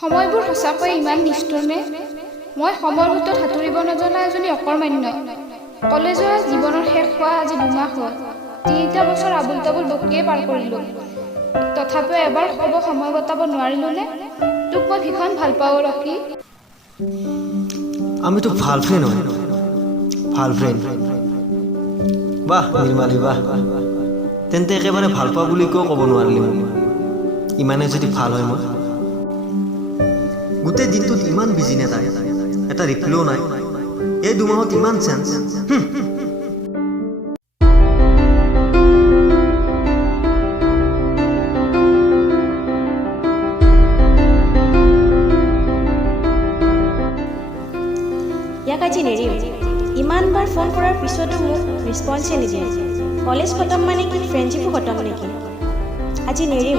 সময়বোৰ সঁচাকৈ ইমান নিষ্ঠুৰনে? মই সময়ৰ ভিতৰত সাঁতুৰিব নজনা এজনী অকৰ্মান্য। কলেজৰ জীৱনৰ শেষ হোৱা আজি 2 মাহ হ'ল। 3টা বছৰ আবুল তাবুল বকিয়ে পাৰ কৰিলোঁ। তথাপিও এবাৰ ক'ব সময় কটাব নোৱাৰিলোঁনে? তোক মই ভীষণ ভাল পাওঁ ৰকি। আমিতো ভাল ফ্ৰেণ্ড হয়, ভাল ফ্ৰেণ্ড। বাহ নিৰ্মালী বাহ, তেন্তে একেবাৰে ভাল পাওঁ বুলি কিয় ক'ব নোৱাৰিলি মোক? ইমানে যদি ভাল হয় মই। গোটেই দিনটোত ইমান বিজি নে তাই, এটা ৰিপ্লাইও নাই। এই 2 মাহত ইমান চেঞ্জ। ইয়াক আজি নেৰিম। ইমানবাৰ ফোন কৰাৰ পিছতো মোক ৰেছপন্সে নিদিয়ে। কলেজ খতম মানে কি ফ্ৰেণ্ডশ্বিপো খতম নেকি? আজি নেৰিম,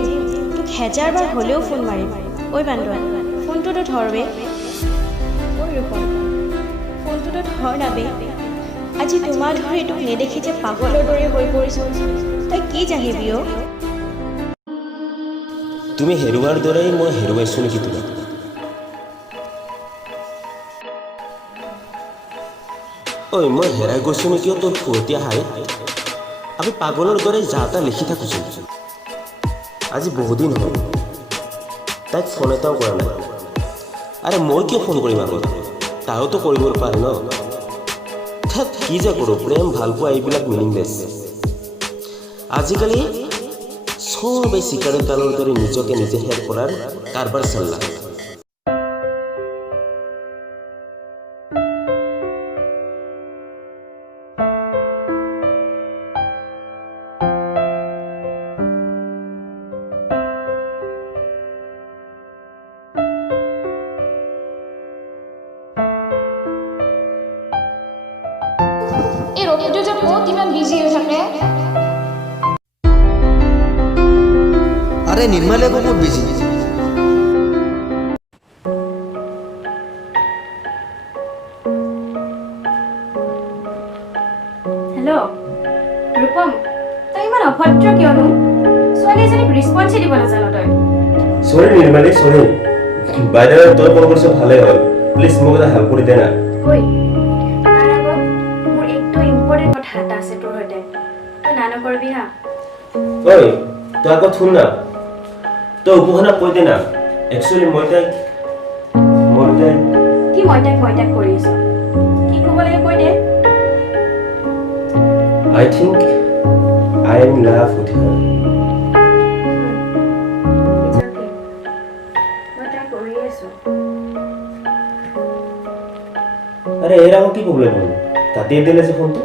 তোক 1000বাৰ হ'লেও ফোন মাৰিম। ঐ বান্দোৱা, ফোনটোতো ধৰবে। ঐ ৰূপম, ফোনটোতো ধৰ নাবে। আজি তোমাৰ ধৰি তোক নেদেখি যে পাগলৰ দৰে হৈ পৰিছোঁ। তই কি জানিবি অ'? তুমি হেৰুৱাৰ দৰেই মই হেৰুৱাইছোঁ নেকি তোমাক? ঐ মই হেৰাই গৈছোঁ নেকি তোৰ ফুৰতীয়া হাই? আমি পাগলৰ দৰে যা তা লিখি থাকোঁচোন। আজি বহুদিন হ'ল তাইক ফোন এটাও কৰা নাই। আৰে মই কিয় ফোন কৰিম আগত? তাইওতো কৰিব পাৰে ন? কি যে কৰোঁ, প্ৰেম ভালপোৱা এইবিলাক মিনিংলেছ। আজিকালি চবেই চিকাৰৰ তালৰ দৰে নিজকে নিজে শেষ কৰাৰ কাৰবাৰ চল্লা। এই ৰকিটো যে ক'ত ইমান বিজি হৈ থাকে? আৰে নিৰ্মালী আকৌ ক'ত বিজি? হেল্ল' ৰূপম, তই ইমান অভদ্ৰ কিয়নো? ছোৱালী এজনীক ৰেছপন্সে দিব নাজানো তই। চৰি নিৰ্মালী, চৰি। বাইদেউ তই কল কৰিছ ভালেই হ'ল। প্লিজ মোক এটা হেল্প কৰি দে না। ঐ, তাৰ আগত মোৰ একটো ইম্পৰ্টেণ্ট কথা এটা আছে তোৰ সৈতে। তই না নকৰিবি হা? ঐ তই আগত শুন না, তই উপহানা কৈ দে না। একচুৱেলি মই তাইক কি মই তাইক কৰি আছো? কি ক'ব লাগে কৈ দে। I think I am in love with her. মই তাই কৰি আছো। আৰে এৰ আমাৰ কি প্ৰবলেম হলো? কাটিয়ে দিলে যে ফোনটা।